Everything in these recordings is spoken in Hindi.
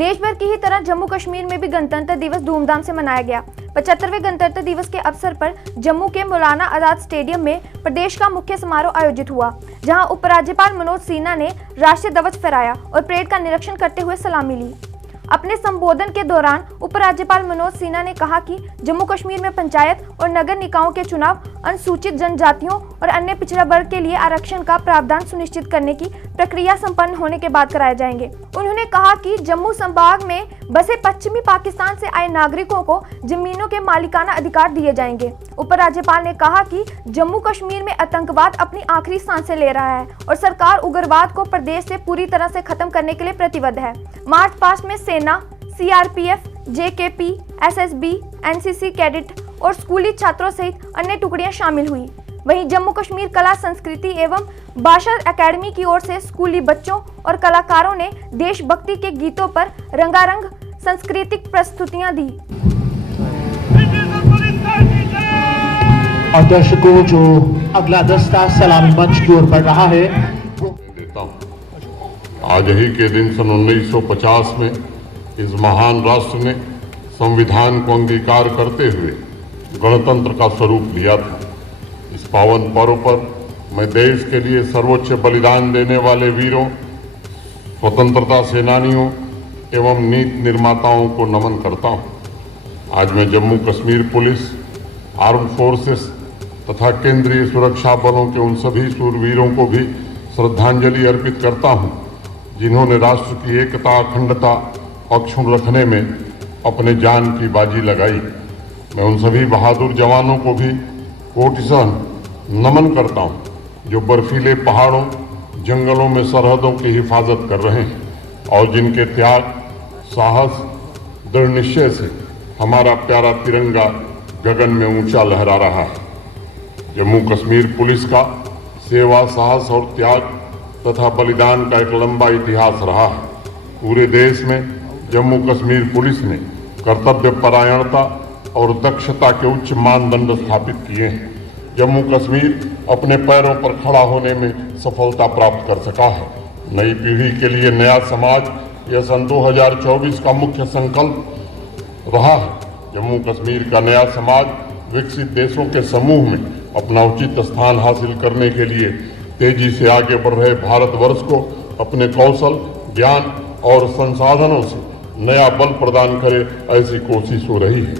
देश भर की ही तरह जम्मू कश्मीर में भी गणतंत्र दिवस धूमधाम से मनाया गया। 75वें गणतंत्र दिवस के अवसर पर जम्मू के मौलाना आजाद स्टेडियम में प्रदेश का मुख्य समारोह आयोजित हुआ, जहां उपराज्यपाल मनोज सिन्हा ने राष्ट्रीय ध्वज फहराया और परेड का निरीक्षण करते हुए सलामी ली। अपने संबोधन के दौरान उपराज्यपाल मनोज सिन्हा ने कहा कि जम्मू कश्मीर में पंचायत और नगर निकायों के चुनाव अनुसूचित जनजातियों और अन्य पिछड़ा वर्ग के लिए आरक्षण का प्रावधान सुनिश्चित करने की प्रक्रिया संपन्न होने के बाद कराए जाएंगे। उन्होंने कहा कि जम्मू संभाग में बसे पश्चिमी पाकिस्तान से आए नागरिकों को जमीनों के मालिकाना अधिकार दिए जाएंगे। उपराज्यपाल ने कहा कि जम्मू कश्मीर में आतंकवाद अपनी आखिरी सांसें ले रहा है और सरकार उग्रवाद को प्रदेश से पूरी तरह से खत्म करने के लिए प्रतिबद्ध है। मार्च पास्ट में सेना, CRPF, JKP, SSB, NCC cadet और स्कूली छात्रों सहित अन्य टुकड़ियां शामिल हुई। वहीं जम्मू कश्मीर कला संस्कृति एवं भाषा एकेडमी की ओर से स्कूली बच्चों और कलाकारों ने देशभक्ति के गीतों पर रंगारंग सांस्कृतिक प्रस्तुतियां दी। और दर्शकों, जो अगला दस्ता सलामी मंच की ओर बढ़ रहा है, आज ही के दिन सन 1950 में इस महान राष्ट्र ने संविधान को अंगीकार करते हुए गणतंत्र का स्वरूप लिया था। इस पावन पर्व पर मैं देश के लिए सर्वोच्च बलिदान देने वाले वीरों, स्वतंत्रता सेनानियों एवं नीति निर्माताओं को नमन करता हूं। आज मैं Jammu Kashmir police, arm forces तथा केंद्रीय सुरक्षा बलों के उन सभी शूरवीरों को भी श्रद्धांजलि अर्पित करता हूं, जिन्होंने राष्ट्र की एकता, अखंडता अक्षुण्ण रखने में अपने जान की बाजी लगाई। मैं उन सभी बहादुर जवानों को भी कोटिशः नमन करता हूं, जो बर्फीले पहाड़ों, जंगलों में सरहदों की हिफाजत कर रहे हैं और जिनके त्याग, साहस, दृढ़ निश्चय से हमारा प्यारा तिरंगा गगन में ऊंचा लहरा रहा है। जम्मू कश्मीर पुलिस का सेवा, साहस और त्याग तथा बलिदान का एक लंबा इतिहास रहा है। पूरे देश में जम्मू कश्मीर पुलिस ने कर्तव्य परायणता और दक्षता के उच्च मानदंड स्थापित किए हैं। जम्मू कश्मीर अपने पैरों पर खड़ा होने में सफलता प्राप्त कर सका है। नई पीढ़ी के लिए नया समाज यह सन 2024 का मुख्य संकल्प रहा है। जम्मू कश्मीर का नया समाज विकसित देशों के समूह में अपना उचित स्थान हासिल करने के लिए तेजी से आगे बढ़ रहे भारतवर्ष को अपने कौशल, ज्ञान और संसाधनों से नया बल प्रदान करे, ऐसी कोशिश हो रही है।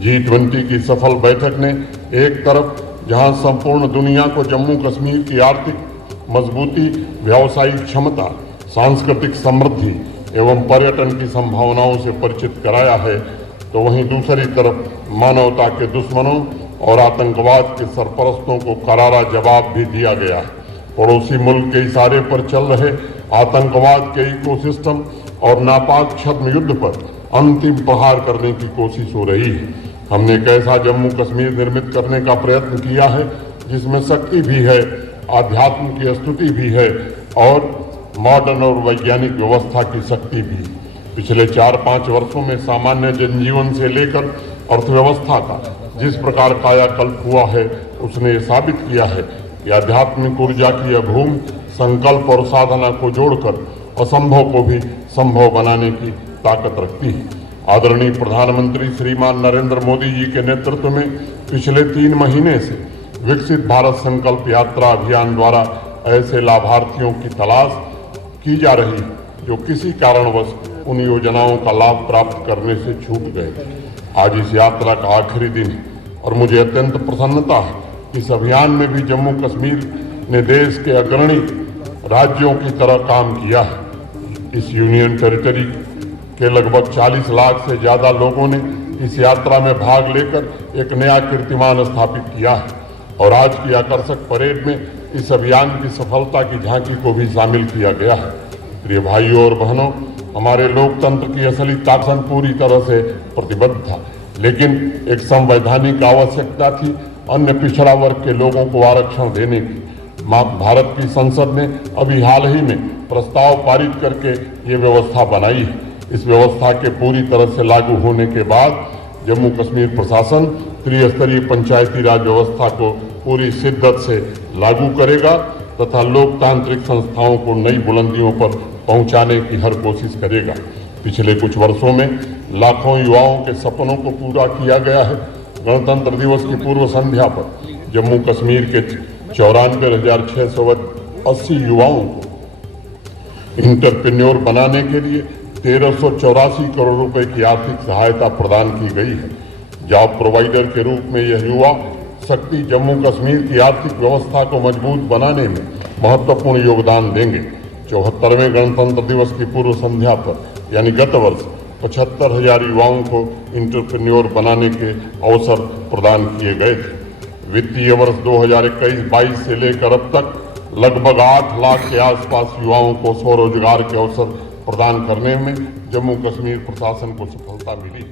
G20 की सफल बैठक ने एक तरफ जहां संपूर्ण दुनिया को जम्मू कश्मीर की आर्थिक मजबूती, व्यावसायिक क्षमता, सांस्कृतिक समृद्धि एवं पर्यटन की संभावनाओं से परिचित कराया है, तो वहीं दूसरी तरफ मानवता के दुश्मनों और आतंकवाद के सरपरस्तों को करारा जवाब भी दिया गया है। पड़ोसी मुल्क के इशारे पर चल रहे आतंकवाद के इकोसिस्टम और नापाक छद्म युद्ध पर अंतिम प्रहार करने की कोशिश हो रही है। हमने एक ऐसा जम्मू कश्मीर निर्मित करने का प्रयत्न किया है जिसमें शक्ति भी है, आध्यात्म की स्तुति भी है और मॉडर्न और वैज्ञानिक व्यवस्था की शक्ति भी। पिछले 4-5 वर्षों में सामान्य जनजीवन से लेकर अर्थव्यवस्था का जिस प्रकार कायाकल्प हुआ है, उसने ये साबित किया है कि आध्यात्मिक ऊर्जा की यह भूमि संकल्प और साधना को जोड़कर असंभव को भी संभव बनाने की ताकत रखती है। आदरणीय प्रधानमंत्री श्रीमान नरेंद्र मोदी जी के नेतृत्व में पिछले 3 महीने से विकसित भारत संकल्प यात्रा अभियान द्वारा ऐसे लाभार्थियों की तलाश की जा रही है जो किसी कारणवश उन योजनाओं का लाभ प्राप्त करने से छूट गए थे। आज इस यात्रा का आखिरी दिन है और मुझे अत्यंत प्रसन्नता है कि इस अभियान में भी जम्मू कश्मीर ने देश के अग्रणी राज्यों की तरह काम किया है। इस यूनियन टेरिटरी के लगभग 40 लाख से ज़्यादा लोगों ने इस यात्रा में भाग लेकर एक नया कीर्तिमान स्थापित किया है और आज की आकर्षक परेड में इस अभियान की सफलता की झांकी को भी शामिल किया गया है। प्रिय भाइयों और बहनों, हमारे लोकतंत्र की असली ताकत पूरी तरह से प्रतिबद्ध था, लेकिन एक संवैधानिक आवश्यकता थी अन्य पिछड़ा वर्ग के लोगों को आरक्षण देने की। भारत की संसद ने अभी हाल ही में प्रस्ताव पारित करके ये व्यवस्था बनाई है। इस व्यवस्था के पूरी तरह से लागू होने के बाद जम्मू कश्मीर प्रशासन त्रिस्तरीय पंचायती राज व्यवस्था को पूरी शिद्दत से लागू करेगा तथा लोकतांत्रिक संस्थाओं को नई बुलंदियों पर पहुंचाने की हर कोशिश करेगा। पिछले कुछ वर्षों में लाखों युवाओं के सपनों को पूरा किया गया है। गणतंत्र दिवस की पूर्व संध्या पर जम्मू कश्मीर के 94,680 युवाओं को इंटरप्रेन्योर बनाने के लिए 1384 करोड़ रुपए की आर्थिक सहायता प्रदान की गई है। जॉब प्रोवाइडर के रूप में यह युवा शक्ति जम्मू कश्मीर की आर्थिक व्यवस्था को मजबूत बनाने में महत्वपूर्ण योगदान देंगे। 74वें गणतंत्र दिवस की पूर्व संध्या पर यानी गत वर्ष 75,000 युवाओं को इंटरप्रेन्योर बनाने के अवसर प्रदान किए गए थे। वित्तीय वर्ष 2021-22 से लेकर अब तक लगभग 8 लाख के आसपास युवाओं को स्वरोजगार के अवसर प्रदान करने में जम्मू कश्मीर प्रशासन को सफलता मिली।